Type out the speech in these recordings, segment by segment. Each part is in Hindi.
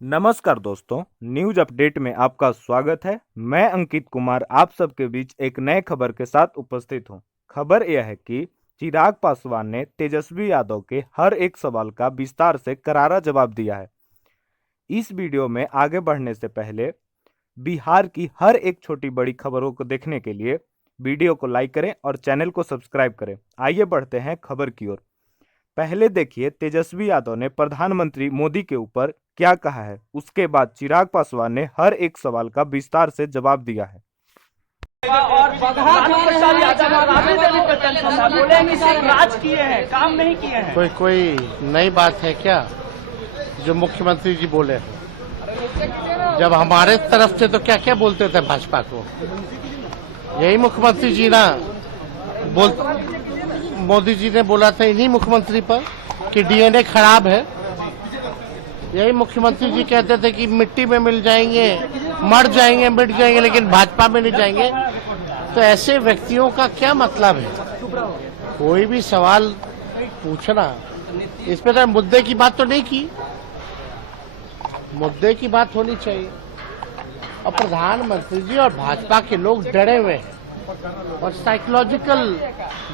नमस्कार दोस्तों, न्यूज अपडेट में आपका स्वागत है। मैं अंकित कुमार आप सबके बीच एक नए खबर के साथ उपस्थित हूं। खबर यह है कि चिराग पासवान ने तेजस्वी यादव के हर एक सवाल का विस्तार से करारा जवाब दिया है। इस वीडियो में आगे बढ़ने से पहले बिहार की हर एक छोटी बड़ी खबरों को देखने के लिए वीडियो को लाइक करें और चैनल को सब्सक्राइब करें। आइए बढ़ते हैं खबर की ओर। पहले देखिए तेजस्वी यादव ने प्रधानमंत्री मोदी के ऊपर क्या कहा है, उसके बाद चिराग पासवान ने हर एक सवाल का विस्तार से जवाब दिया है। और राज किए हैं, काम नहीं किए हैं। कोई नई बात है क्या जो मुख्यमंत्री जी बोले हैं? जब हमारे तरफ से तो क्या क्या बोलते थे भाजपा को, यही मुख्यमंत्री जी ना मोदी जी ने बोला था इन्हीं मुख्यमंत्री पर कि डीएनए खराब है। यही मुख्यमंत्री जी कहते थे कि मिट्टी में मिल जाएंगे, मर जाएंगे, मिट जाएंगे, लेकिन भाजपा में नहीं जाएंगे। तो ऐसे व्यक्तियों का क्या मतलब है? कोई भी सवाल पूछना, इस पे तो मुद्दे की बात तो नहीं की। मुद्दे की बात होनी चाहिए। और प्रधानमंत्री जी और भाजपा के लोग डरे हुए हैं और साइकोलॉजिकल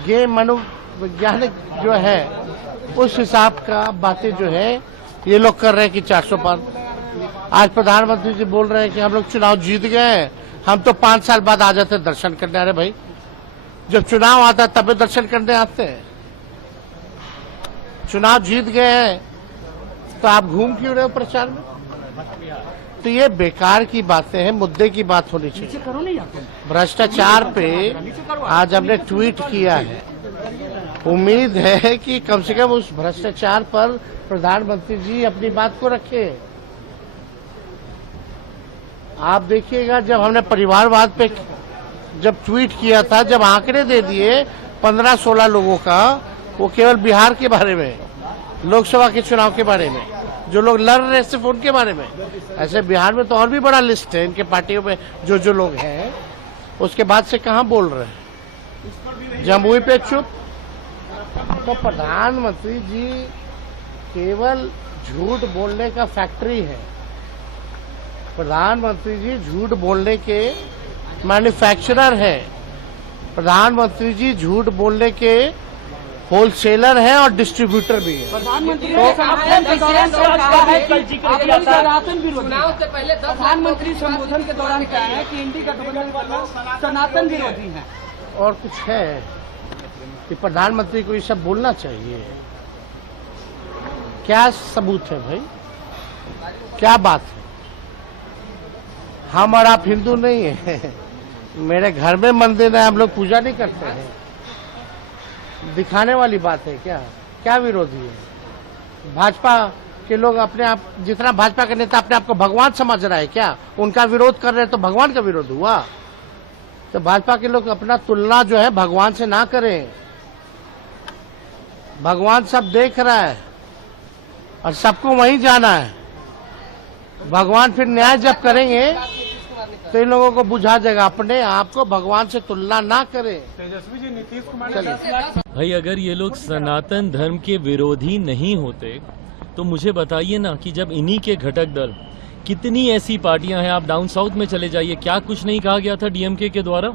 गेम, मनोवैज्ञानिक जो है उस हिसाब का बातें जो है ये लोग कर रहे हैं कि 400 पार। आज प्रधानमंत्री जी बोल रहे हैं कि हम लोग चुनाव जीत गए हैं, हम तो 5 साल बाद आ जाते दर्शन करने। अरे भाई, जब चुनाव आता है तभी दर्शन करने आते हैं। चुनाव जीत गए हैं तो आप घूम क्यों रहे हो प्रचार में? तो ये बेकार की बातें हैं, मुद्दे की बात होनी चाहिए। भ्रष्टाचार पे आज हमने ट्वीट किया है। उम्मीद है कि कम से कम उस भ्रष्टाचार पर प्रधानमंत्री जी अपनी बात को रखें। आप देखिएगा, जब हमने परिवारवाद पे जब ट्वीट किया था, जब आंकड़े दे दिए 15-16 लोगों का, वो केवल बिहार के बारे में, लोकसभा के चुनाव के बारे में, जो लोग लड़ रहे सिर्फ उनके बारे में। ऐसे बिहार में तो और भी बड़ा लिस्ट है इनके पार्टियों में जो लोग हैं। उसके बाद से कहां बोल रहे हैं? जमुई पे चुप। तो प्रधानमंत्री जी केवल झूठ बोलने का फैक्ट्री है। प्रधानमंत्री जी झूठ बोलने के मैन्युफैक्चरर है। प्रधानमंत्री जी झूठ बोलने के होलसेलर है और डिस्ट्रीब्यूटर भी है। प्रधानमंत्री संबोधन के दौरान क्या है कि इंडी गठबंधन सनातन विरोधी है। और कुछ है कि प्रधानमंत्री को ये सब बोलना चाहिए? क्या सबूत है भाई? क्या बात है? हम और आप हिंदू नहीं है। मेरे घर में मंदिर है, हम लोग पूजा नहीं करते हैं। दिखाने वाली बात है क्या? क्या विरोधी है? भाजपा के लोग अपने आप, जितना भाजपा के नेता अपने आप को भगवान समझ रहा है क्या, उनका विरोध कर रहे हैं तो भगवान का विरोध हुआ? तो भाजपा के लोग अपना तुलना जो है भगवान से ना करें। भगवान सब देख रहा है और सबको वहीं जाना है। भगवान फिर न्याय जब करेंगे तो इन लोगों को बुझा जाएगा। अपने आप को भगवान से तुलना ना करें। तेजस्वी जी, नीतीश कुमार भाई, अगर ये लोग सनातन धर्म के विरोधी नहीं होते तो मुझे बताइए ना कि जब इन्हीं के घटक दल, कितनी ऐसी पार्टियां हैं, आप डाउन साउथ में चले जाइए, क्या कुछ नहीं कहा गया था डीएमके के द्वारा,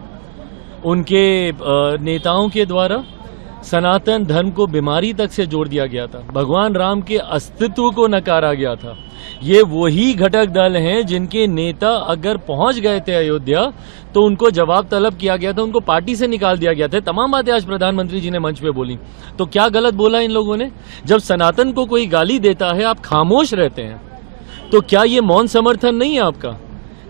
उनके नेताओं के द्वारा। सनातन धर्म को बीमारी तक से जोड़ दिया गया था, भगवान राम के अस्तित्व को नकारा गया था। ये वही घटक दल हैं जिनके नेता अगर पहुंच गए थे अयोध्या तो उनको जवाब तलब किया गया था, उनको पार्टी से निकाल दिया गया था। तमाम बातें आज प्रधानमंत्री जी ने मंच पे बोली। तो क्या गलत बोला इन लोगों ने? जब सनातन को कोई गाली देता है आप खामोश रहते हैं, तो क्या ये मौन समर्थन नहीं है आपका?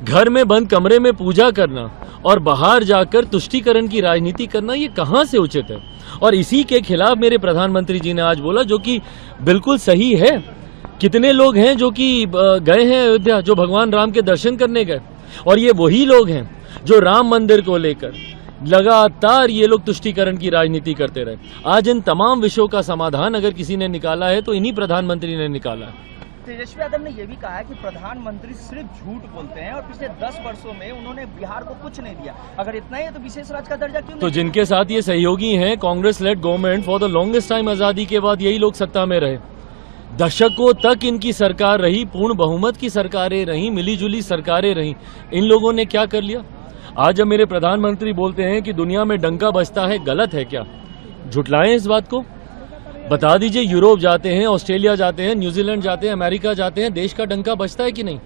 घर में बंद कमरे में पूजा करना और बाहर जाकर तुष्टीकरण की राजनीति करना, ये कहां से उचित है? और इसी के खिलाफ मेरे प्रधानमंत्री जी ने आज बोला, जो कि बिल्कुल सही है। कितने लोग हैं जो कि गए हैं अयोध्या, जो भगवान राम के दर्शन करने गए, और ये वही लोग हैं जो राम मंदिर को लेकर लगातार ये लोग तुष्टीकरण की राजनीति करते रहे। आज इन तमाम विषयों का समाधान अगर किसी ने निकाला है तो इन्हीं प्रधानमंत्री ने निकाला है। तेजस्वी यादव ने यह भी कहा है कि प्रधानमंत्री सिर्फ झूठ बोलते हैं और पिछले 10 वर्षों में उन्होंने बिहार को कुछ नहीं दिया। अगर इतना ही है तो विशेष राज्य का दर्जा क्यों नहीं? तो जिनके साथ ये सहयोगी हैं, Congress lead government for the longest time, आजादी के बाद यही लोग सत्ता में रहे। दशकों तक इनकी सरकार रही, पूर्ण बहुमत की सरकारें रहीं, मिलीजुली सरकारें रहीं। इन लोगों ने क्या कर लिया? आज जब मेरे प्रधानमंत्री बोलते हैं कि दुनिया में डंका बजता है, गलत है क्या? झुटलाएं इस बात को, बता दीजिए। यूरोप जाते हैं, ऑस्ट्रेलिया जाते हैं, न्यूजीलैंड जाते हैं, अमेरिका जाते हैं, देश का डंका बजता है कि नहीं?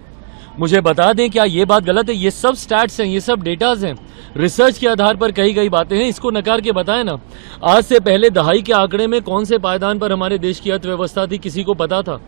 मुझे बता दें क्या ये बात गलत है? ये सब स्टैट्स हैं, ये सब डेटाज हैं, रिसर्च के आधार पर कही गई बातें हैं। इसको नकार के बताएं ना। आज से पहले दहाई के आंकड़े में कौन से पायदान पर हमारे देश की अर्थव्यवस्था थी? किसी को पता था?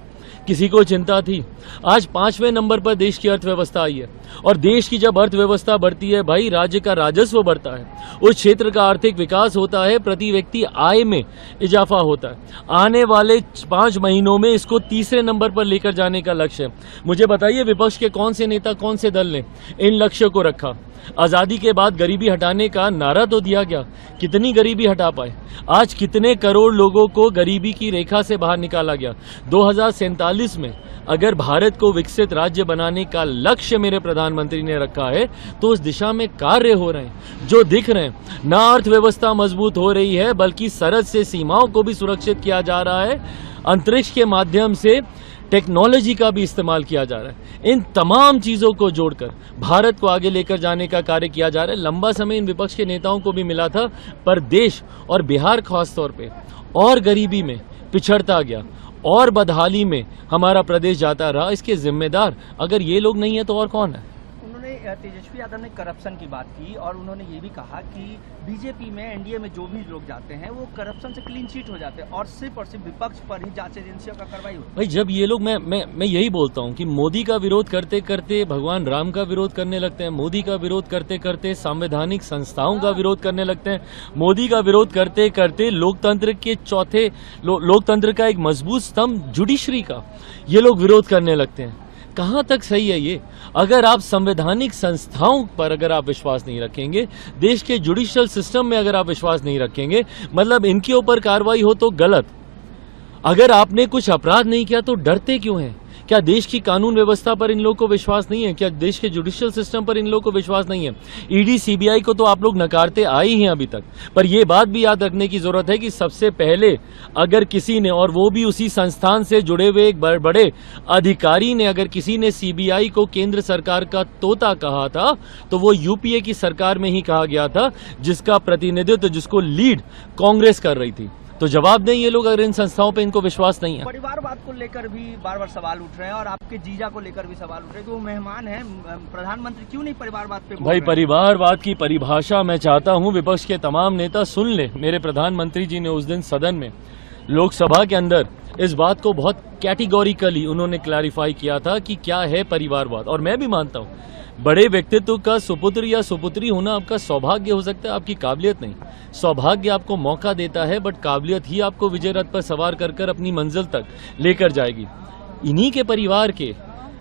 किसी को चिंता थी? आज 5वें नंबर पर देश की अर्थव्यवस्था आई है। और देश की जब अर्थव्यवस्था बढ़ती है भाई, राज्य का राजस्व बढ़ता है, उस क्षेत्र का आर्थिक विकास होता है, प्रति व्यक्ति आय में इजाफा होता है। आने वाले 5 महीनों में इसको 3रे नंबर पर लेकर जाने का लक्ष्य है। मुझे बताइए, विपक्ष के कौन से नेता, कौन से दल ने इन लक्ष्य को रखा? आजादी के बाद गरीबी हटाने का नारा तो दिया गया, कितनी गरीबी हटा पाए? आज कितने करोड़ लोगों को गरीबी की रेखा से बाहर निकाला गया? 2047 में अगर भारत को विकसित राज्य बनाने का लक्ष्य मेरे प्रधानमंत्री ने रखा है तो उस दिशा में कार्य हो रहे हैं जो दिख रहे हैं। ना अर्थव्यवस्था मजबूत हो रही है, बल्कि सरहद से सीमाओं को भी सुरक्षित किया जा रहा है, अंतरिक्ष के माध्यम से टेक्नोलॉजी का भी इस्तेमाल किया जा रहा है। इन तमाम चीज़ों को जोड़कर भारत को आगे लेकर जाने का कार्य किया जा रहा है। लंबा समय इन विपक्ष के नेताओं को भी मिला था, पर देश और बिहार खास तौर पे और गरीबी में पिछड़ता गया और बदहाली में हमारा प्रदेश जाता रहा। इसके जिम्मेदार अगर ये लोग नहीं है तो और कौन है? उन्होंने तेजस्वी यादव ने करप्शन की बात की और उन्होंने ये भी कहा कि बीजेपी में, एनडीए में जो भी लोग जाते हैं वो करप्शन से क्लीन चिट हो जाते हैं और सिर्फ विपक्ष पर ही जांच एजेंसियों का कार्रवाई होती है। भाई जब ये लोग, मैं यही बोलता हूँ कि मोदी का विरोध करते करते भगवान राम का विरोध करने लगते हैं, मोदी का विरोध करते करते संवैधानिक संस्थाओं का विरोध करने लगते हैं, मोदी का विरोध करते करते लोकतंत्र के चौथे लोकतंत्र का एक मजबूत स्तंभ जुडिशरी का ये लोग विरोध करने लगते हैं। कहाँ तक सही है ये? अगर आप संवैधानिक संस्थाओं पर अगर आप विश्वास नहीं रखेंगे, देश के जुडिशियल सिस्टम में अगर आप विश्वास नहीं रखेंगे, मतलब इनके ऊपर कार्रवाई हो तो गलत। अगर आपने कुछ अपराध नहीं किया तो डरते क्यों हैं? क्या देश की कानून व्यवस्था पर इन लोगों को विश्वास नहीं है? क्या देश के जुडिशियल सिस्टम पर इन लोगों को विश्वास नहीं है? ईडी सीबीआई को तो आप लोग नकारते आए ही हैं अभी तक। पर यह बात भी याद रखने की जरूरत है कि सबसे पहले अगर किसी ने, और वो भी उसी संस्थान से जुड़े हुए एक बड़े अधिकारी ने, अगर किसी ने सीबीआई को केंद्र सरकार का तोता कहा था तो वो यूपीए की सरकार में ही कहा गया था, जिसका प्रतिनिधित्व, जिसको लीड कांग्रेस कर रही थी। तो जवाब दें ये लोग अगर इन संस्थाओं पे इनको विश्वास नहीं है। परिवारवाद को लेकर भी बार बार सवाल उठ रहे हैं और आपके जीजा को लेकर भी सवाल उठ रहे हैं कि वो मेहमान हैं, प्रधानमंत्री क्यों नहीं परिवारवाद पे बोल भाई रहे हैं? परिवारवाद की परिभाषा मैं चाहता हूं विपक्ष के तमाम नेता सुन ले। मेरे प्रधानमंत्री जी ने उस दिन सदन में, लोकसभा के अंदर, इस बात को बहुत कैटेगोरिकली उन्होंने क्लैरिफाई किया था कि क्या है परिवारवाद। और मैं भी मानता हूं बड़े व्यक्तित्व का सुपुत्र या सुपुत्री होना आपका सौभाग्य हो सकता है, आपकी काबिलियत नहीं। सौभाग्य आपको मौका देता है, बट काबिलियत ही आपको विजय रथ पर सवार कर अपनी मंजिल तक लेकर जाएगी। इन्हीं के परिवार के,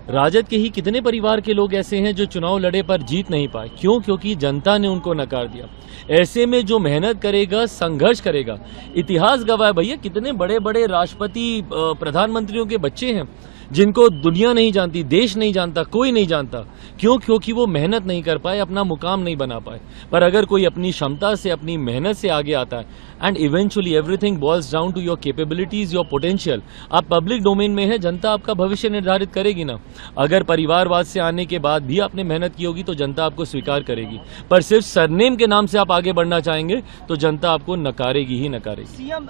राजद के ही कितने परिवार के लोग ऐसे हैं जो चुनाव लड़े पर जीत नहीं पाए। क्यों? क्योंकि जनता ने उनको नकार दिया। ऐसे में जो मेहनत करेगा, संघर्ष करेगा, इतिहास गवाह है भैया, कितने बड़े बड़े राष्ट्रपति, प्रधानमंत्रियों के बच्चे हैं जिनको दुनिया नहीं जानती, देश नहीं जानता, कोई नहीं जानता। क्यों? क्योंकि वो मेहनत नहीं कर पाए, अपना मुकाम नहीं बना पाए। पर अगर कोई अपनी क्षमता से, अपनी मेहनत से आगे आता है, and eventually everything boils down to your capabilities, your potential. आप पब्लिक डोमेन में है, जनता आपका भविष्य निर्धारित करेगी ना। अगर परिवारवाद से आने के बाद भी आपने मेहनत की होगी तो जनता आपको स्वीकार करेगी, पर सिर्फ सरनेम के नाम से आप आगे बढ़ना चाहेंगे तो जनता आपको नकारेगी ही नकारेगी। सीएम